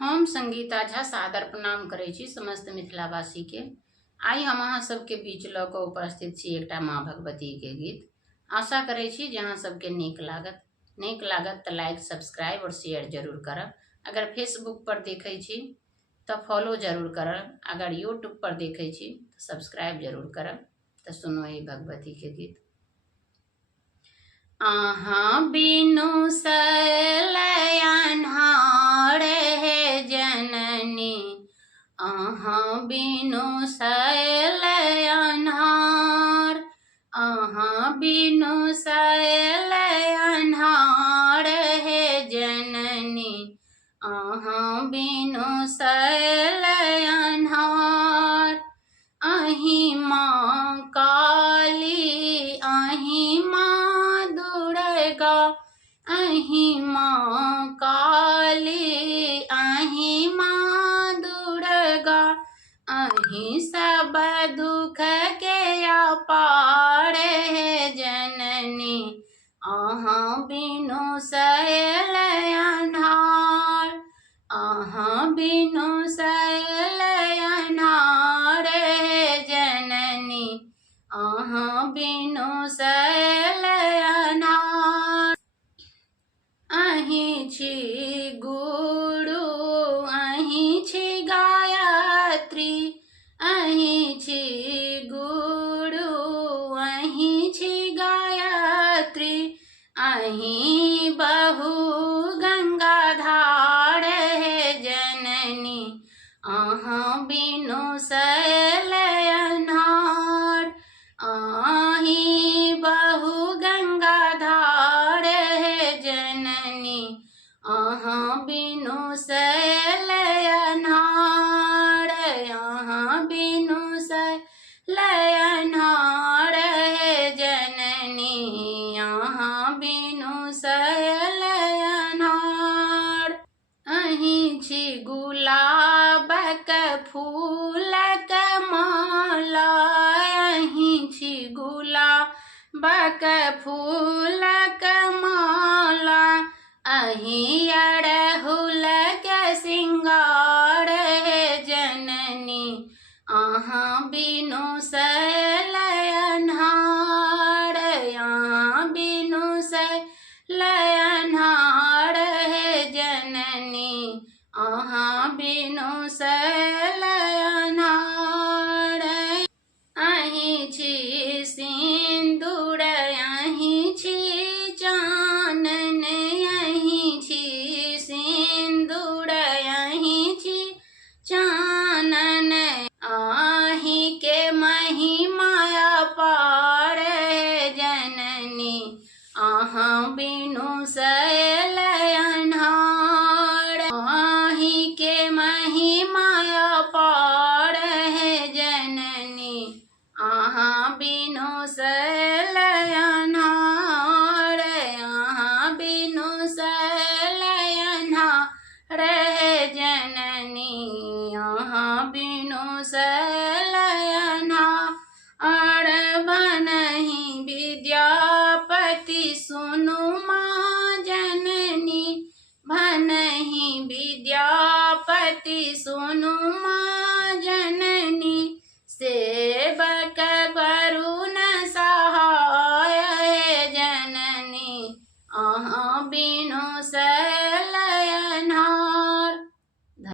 हम संगीता झा सादर प्रणाम करै छी समस्त मिथिलावासी के। आई हम अहाँ सबके बीच लऽ कऽ उपस्थित छी एकटा माँ भगवती के गीत। आशा करै छी जे अहाँ सबके नीक लागत तऽ लाइक सब्सक्राइब और शेयर जरूर करब। अगर फेसबुक पर देखै छी तऽ फॉलो जरूर करब। अगर यूट्यूब पर देखै छी तऽ सब्सक्राइब जरूर करब। तऽ सुनो ई भगवती के गीत। अहाँ बिनु सलयन्हार हे जननी, अहाँ बिनु सलयन्हार, अहाँ बिनु सलयन्हार हे जननी, अहाँ बिनु सलयन्हार। अहीं माँ काली, अहीं माँ दुर्गा, अहीं माँ काली, अहीं माँ दुर्गा, अहीं सब दुख के अपार हे जननी, अहाँ बिनु सलयन्हार, अहाँ बिनु सलयन्हार हे जननी, अहाँ बिनु सलयन्हार। अहीं छी गुरु, अहीं छी गायत्री, अहीं छी गुरु, अहीं छी गायत्री, अहीं बहु गंगाधार हे जननी, अहाँ बिनु सलयन्हार, अहीं बहु गंगाधार हे जननी, अहाँ बिनु सलयन्हार, अहाँ बिनु सलयन्हार हे जननी, अहाँ बिनु सलयन्हार। अहीं छी गुलाबक फूलक माला, अहीं छी गुलाबक फूलक माला, अहीं अड़हुलक सिंगार हे जननी, अहाँ बिनु सलयन्हार, अहाँ बिनु सलयन्हार हे जननी, अहाँ बिनु सलयन्हार। अहीं छी सिन्दूर, अहीं छी चानन, अहीं छी सिन्दूर, अहीं छी चानन, अहीं के महिमा अपार हे जननी, अहाँ बिनु सलयन्हार, अहीं के महिमा अपार हे जननी, अहाँ बिनु सलयन्हार, अहाँ बिनु सलयन्हार हे जननी, अहाँ बिनु सलयन्हार। बनहि विद्यापति सुनु माँ जननी, बनहि विद्यापति सुनु माँ